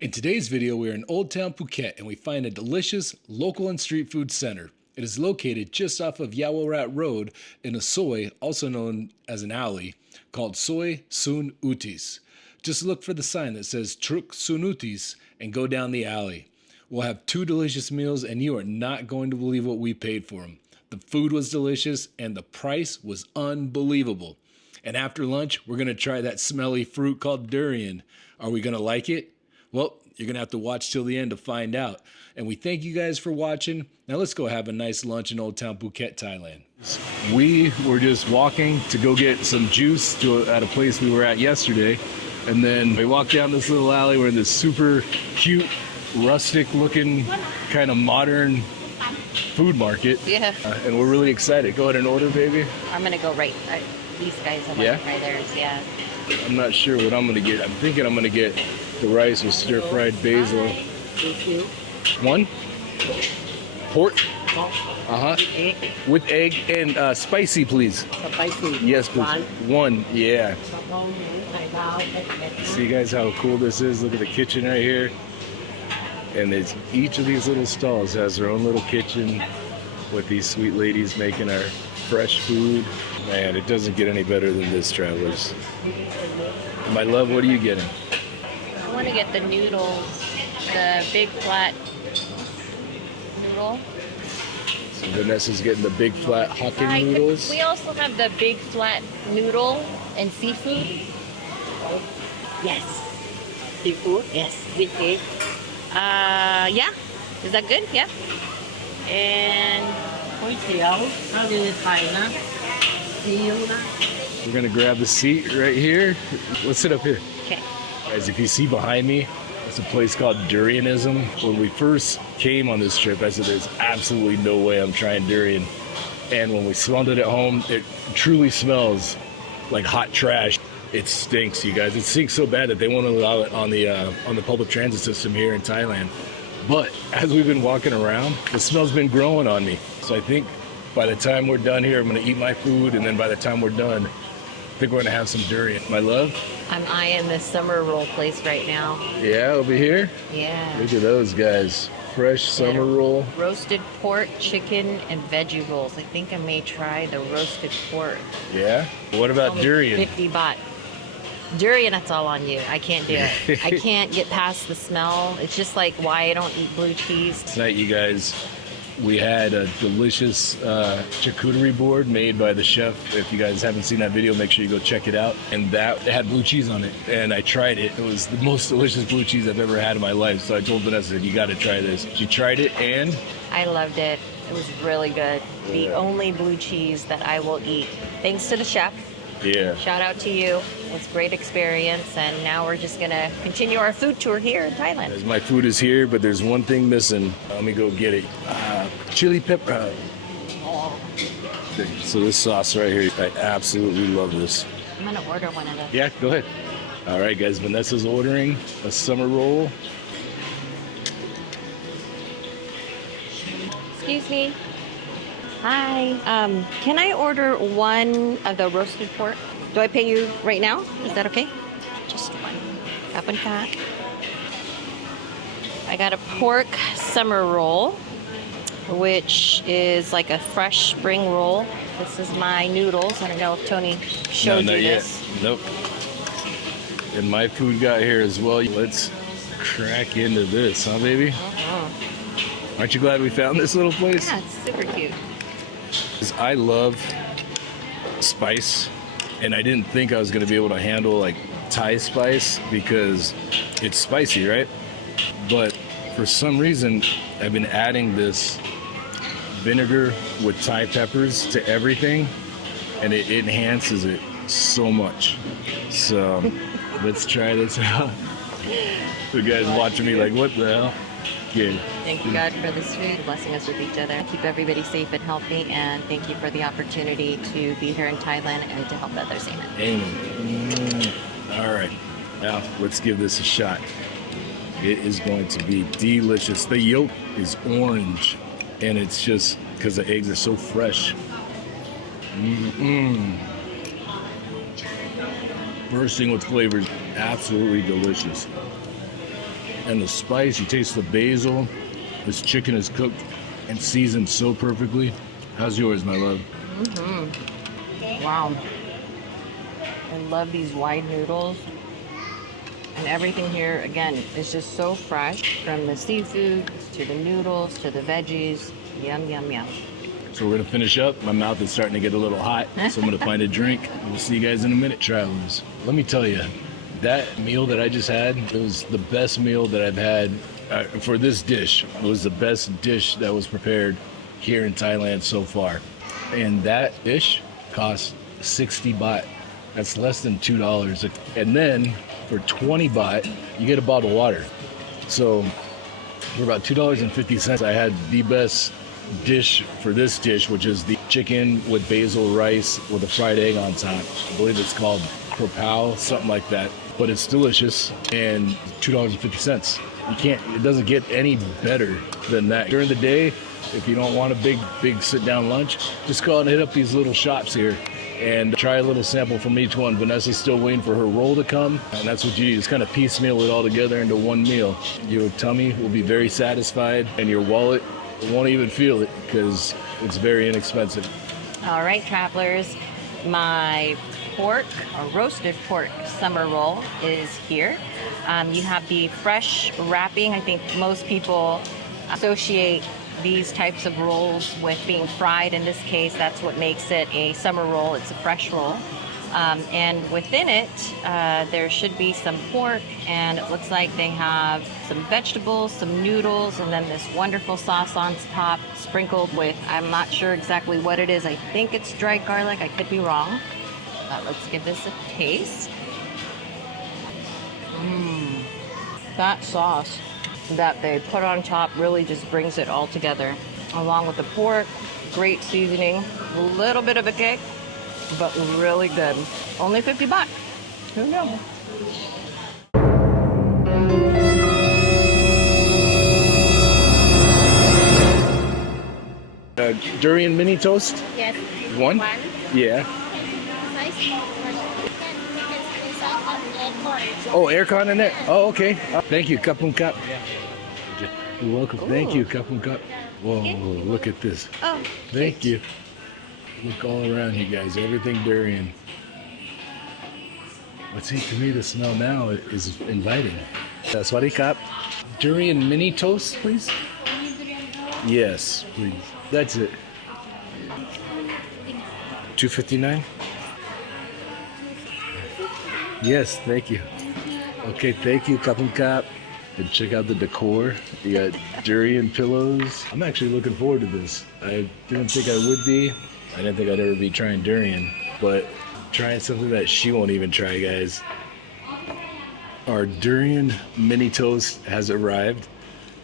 In today's video, we are in Old Town Phuket and we find a delicious local and street food center. It is located just off of Yaowarat Road in a soi, also known as an alley, called Soi Soon Uthit. Just look for the sign that says Soi Soon Uthit and go down the alley. We'll have two delicious meals and you are not going to believe what we paid for them. The food was delicious and the price was unbelievable. And after lunch, we're going to try that smelly fruit called Durian. Are we going to like it? Well, you're going to have to watch till the end to find out. And we thank you guys for watching. Now let's go have a nice lunch in Old Town Phuket, Thailand. We were just walking to go get some juice at a place we were at yesterday. And then we walked down this little alley. We're in this super cute, rustic looking, kind of modern food market. Yeah. And we're really excited. Go ahead and order, baby. I'm going to go right. These guys are Yeah? try theirs, yeah. I'm not sure what I'm going to get. I'm thinking I'm going to get the rice with stir-fried basil. One? Pork? Egg. With egg and spicy, please. Spicy. Yes, please. One, yeah. One. See, guys, how cool this is? Look at the kitchen right here. And each of these little stalls has their own little kitchen with these sweet ladies making our fresh food. Man, it doesn't get any better than this, travelers. My love, what are you getting? I want to get the noodles, the big flat noodle. So Vanessa's getting the big flat Hokkien Hi, noodles. we also have the big flat noodle and seafood. Yes. Seafood. Yes. With egg. Yeah. Is that good? Yeah. And ก๋วยเตี๋ยวก็คือไทยนะซีอิ๊วนะ We're gonna grab the seat right here. Let's sit up here. okay. Guys, if you see behind me, it's a place called Durianism. When we first came on this trip, I said there's absolutely no way I'm trying durian. And when we smelled it at home, it truly smells like hot trash. It stinks, you guys. It stinks so bad that they won't allow it on the public transit system here in Thailand. But as we've been walking around, the smell's been growing on me. So I think by the time we're done here, I'm gonna eat my food, and then by the time we're done, I think we're gonna have some durian. My love? I'm eyeing this summer roll place right now. Yeah, over here? Yeah. Look at those guys. Fresh summer roll. Roasted pork, chicken, and veggie rolls. I think I may try the roasted pork. Yeah? What about Only durian? 50 baht. Durian, that's all on you. I can't do it. I can't get past the smell. It's just like why I don't eat blue cheese. Tonight, you guys, we had a delicious charcuterie board made by the chef. If you guys haven't seen that video, make sure you go check it out. And it had blue cheese on it. And I tried it. It was the most delicious blue cheese I've ever had in my life. So I told Vanessa, you got to try this. She tried it and? I loved it. It was really good. The only blue cheese that I will eat. Thanks to the chef. Yeah. Shout out to you. It's a great experience. And now we're just going to continue our food tour here in Thailand. My food is here, but there's one thing missing. Let me go get it. Chili pepper. So this sauce right here, I absolutely love this. I'm going to order one of those. Yeah, go ahead. All right, guys, Vanessa's ordering a summer roll. Excuse me. Hi. Can I order one of the roasted pork? Do I pay you right now? Is that okay? Just one. Up and cut. I got a pork summer roll, which is like a fresh spring roll. This is my noodles. I don't know if Tony showed No, not you yet. this. Nope. And my food got here as well. Let's crack into this, huh, baby? Aren't you glad we found this little place? Yeah, it's super cute. 'Cause I love spice, and I didn't think I was going to be able to handle like Thai spice because it's spicy, right? But for some reason, I've been adding this vinegar with Thai peppers to everything, and it enhances it so much. So let's try this out. You guys watching me like, what the hell? Yeah. Thank you, God, for this food, blessing us with each other. Keep everybody safe and healthy, and thank you for the opportunity to be here in Thailand and to help others. Amen. Amen. All right. Now, let's give this a shot. It is going to be delicious. The yolk is orange, and it's just because the eggs are so fresh. Bursting with flavors. Absolutely delicious. and the spice. You taste the basil. This chicken is cooked and seasoned so perfectly. How's yours, my love? Wow. I love these wide noodles. And everything here, again, is just so fresh. From the seafood to the noodles to the veggies. Yum, yum, yum. So we're gonna finish up. My mouth is starting to get a little hot, so I'm gonna find a drink. We'll see you guys in a minute, travelers. Let me tell you, that meal that I just had, it was the best meal that I've had for this dish. It was the best dish that was prepared here in Thailand so far. And that dish cost 60 baht. That's less than $2. And then for 20 baht, you get a bottle of water. So for about $2.50, I had the best dish for this dish, which is the chicken with basil rice with a fried egg on top. I believe it's called Kra Pao, something like that. But it's delicious, and $2.50. It doesn't get any better than that. During the day, if you don't want a big sit-down lunch, just go out and hit up these little shops here and try a little sample from each one. Vanessa's still waiting for her roll to come, and that's what you do. Just kind of piecemeal it all together into one meal. Your tummy will be very satisfied, and your wallet won't even feel it because it's very inexpensive. All right, travelers, my pork or roasted pork summer roll is here. You have the fresh wrapping. I think most people associate these types of rolls with being fried. In this case, that's what makes it a summer roll. It's a fresh roll. And within it, there should be some pork, and it looks like they have some vegetables, some noodles, and then this wonderful sauce on top, sprinkled with, I'm not sure exactly what it is. I think it's dried garlic. I could be wrong. Let's give this a taste. That sauce that they put on top really just brings it all together. Along with the pork, great seasoning, a little bit of a kick, but really good. Only 50 baht. Who knew? Durian mini toast? Yes. One? One. Yeah. Size airport. Oh, aircon in there? Oh, okay. Thank you, Kapung Kap. You're welcome. Thank you, Kapung Kap. Whoa, look at this. Oh, Thank you. Look all around you guys. Everything durian. What's to me the smell now is inviting. Swadee Kap. Durian mini toast, please? Yes, please. That's it. $2.59? Yes, thank you. Okay, thank you, Kapung Kap. And check out the decor. You got durian pillows. I'm actually looking forward to this. I didn't think I would be. I didn't think I'd ever be trying durian, but trying something that she won't even try, guys. Our durian mini toast has arrived,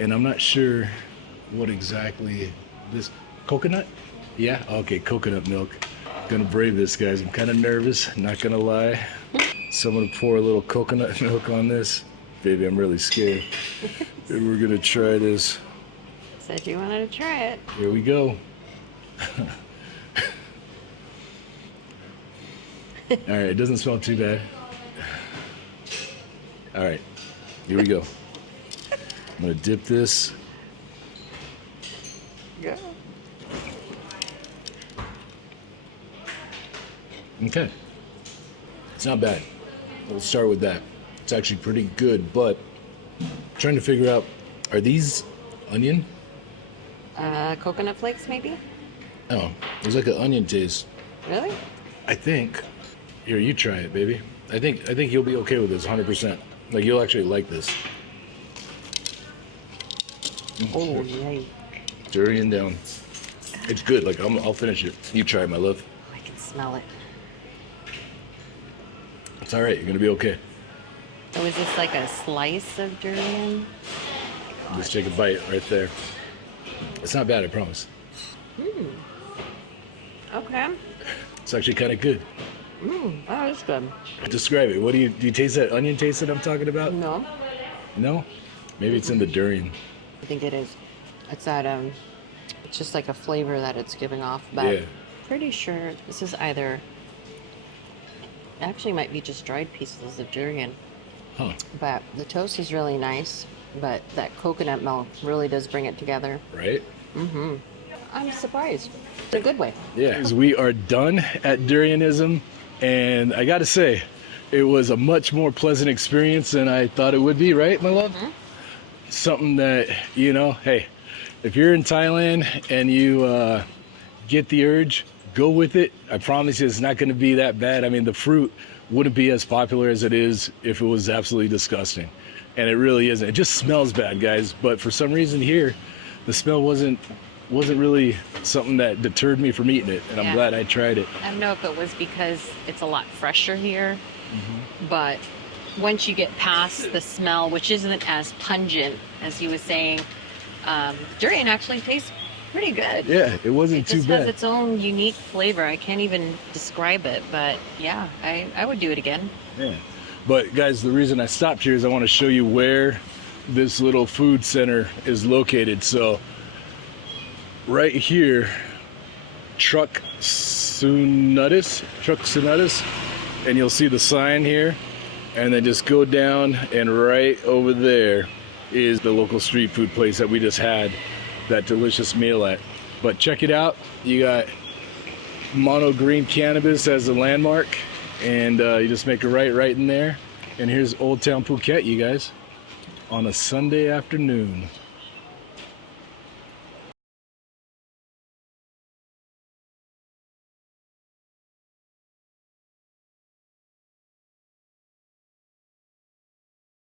and I'm not sure what exactly this coconut? Yeah, okay, coconut milk. Gonna brave this, guys. I'm kind of nervous, not gonna lie. So I'm gonna pour a little coconut milk on this. Baby, I'm really scared. And we're gonna try this. said you wanted to try it. Here we go. All right, it doesn't smell too bad. All right, here we go. I'm gonna dip this. Yeah. Okay. It's not bad. We'll start with that. It's actually pretty good, but I'm trying to figure out, are these onion? Coconut flakes, maybe? Oh, there's like an onion taste. Really? I think. Here, you try it, baby. I think you'll be okay with this, 100%. Like, you'll actually like this. Oh, yay. Durian down. It's good. Like, I'll finish it. You try it, my love. I can smell it. It's all right. You're gonna be okay. So is this like a slice of durian? Just take a bite right there. It's not bad, I promise. Okay. It's actually kind of good. That is good. Describe it. What do you taste that onion taste that I'm talking about? No, No? Maybe it's in the durian. I think it is. It's that, it's just like a flavor that it's giving off, but Yeah. pretty sure this is either, actually might be just dried pieces of durian, Huh. but the toast is really nice. but that coconut milk really does bring it together. Right? I'm surprised. In a good way. Yeah. We are done at Durianism, and I got to say, it was a much more pleasant experience than I thought it would be, right, my love? Something that, you know, hey, if you're in Thailand and you get the urge, go with it. I promise you it's not going to be that bad. I mean, the fruit wouldn't be as popular as it is if it was absolutely disgusting. And it really isn't. It just smells bad, guys. But for some reason here, the smell wasn't really something that deterred me from eating it. And I'm glad I tried it. I don't know if it was because it's a lot fresher here, but once you get past the smell, which isn't as pungent as you were saying, durian actually tastes pretty good. Yeah, it wasn't too It just bad. has its own unique flavor. I can't even describe it, but yeah, I would do it again. Yeah. But guys, the reason I stopped here is I want to show you where this little food center is located. So right here, Kra Pao, and you'll see the sign here, and then just go down, and right over there is the local street food place that we just had that delicious meal at. But check it out. You got mono green cannabis as a landmark, and you just make a right in there. And here's Old Town Phuket, you guys, on a Sunday afternoon.